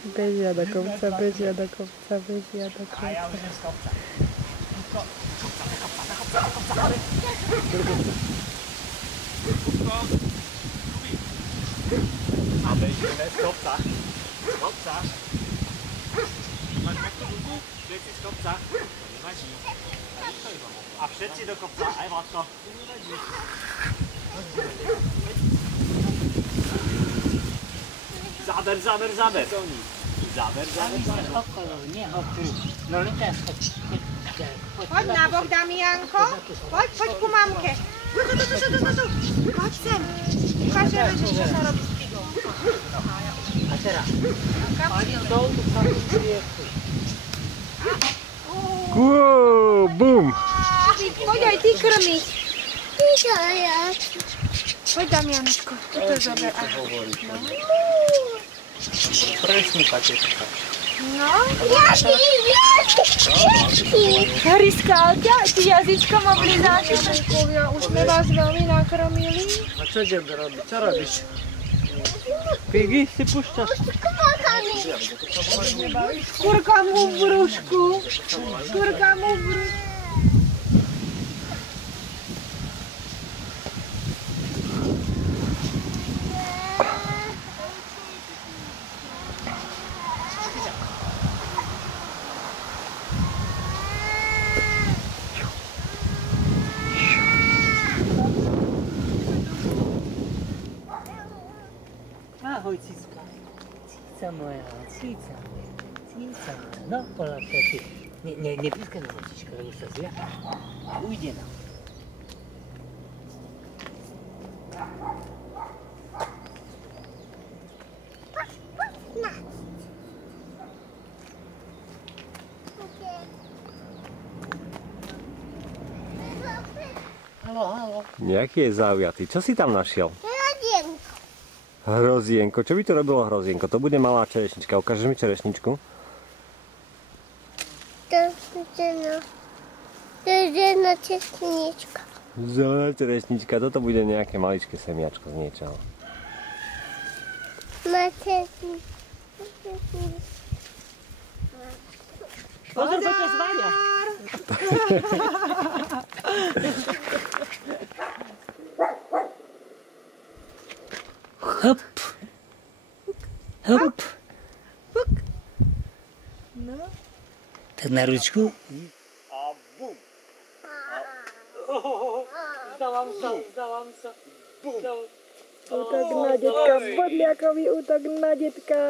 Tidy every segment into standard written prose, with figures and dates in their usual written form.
Bežia do kopca, bežia do kopca, bežia do kopca. A ja už idem z kopca. A bežíme z kopca. Z kopca. Máš takto ruku? Všetci z kopca. To nevadí. A všetci do kopca, aj Vládko. To nevadí. Záber, záber, záber. Záber, záber, záber. Okolo, nie okolo. No len teraz Poď na bok, Damianko. Poď ku mamke. Poď sem. Ukážeme, že čo sa robí s figou. A teraz. Ani touto samú rieku. Wow, bum! Poď aj ty krmiť. Poď, Damianečko. Toto je zober. Presne také. No. Hryskal ťa? Ty jazyčkom oblizáte? Už sme vás veľmi nakrmili. A čo idem robiť? Čo robíš? Piggy, si púšťaš? Škúrka mu v brúšku. Škúrka mu v brúšku. Ahoj, Cicka. Cica moja, Cica. Cica moja. No, poľadka ty. Nepískaj na nočička, lebo sa zľaká. A ujde nám. Haló, haló. Nejaký je zaujatý. Čo si tam našiel? Hrozienko. Čo by to robilo hrozienko? To bude malá čerešnička. Ukážeš mi čerešničku? Zelená čerešnička. Zelená čerešnička. Toto bude nejaké maličké semiačko z niečoho. Máte... Pozor, poď ťa zváňa. Hop. Hop. No. Tak na ručku. A bum. Vzdávám sa. Útok na detka. Bodliakový útok na detka.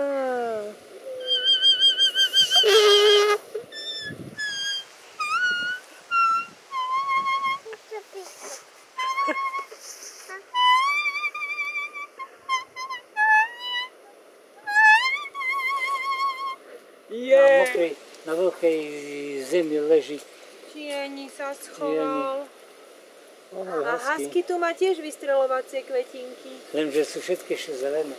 Na vlhkej zemi leží. Tieni sa schoval. A hasky tu má tiež vystreľovacie kvetinky. Lenže sú všetky ešte zelené.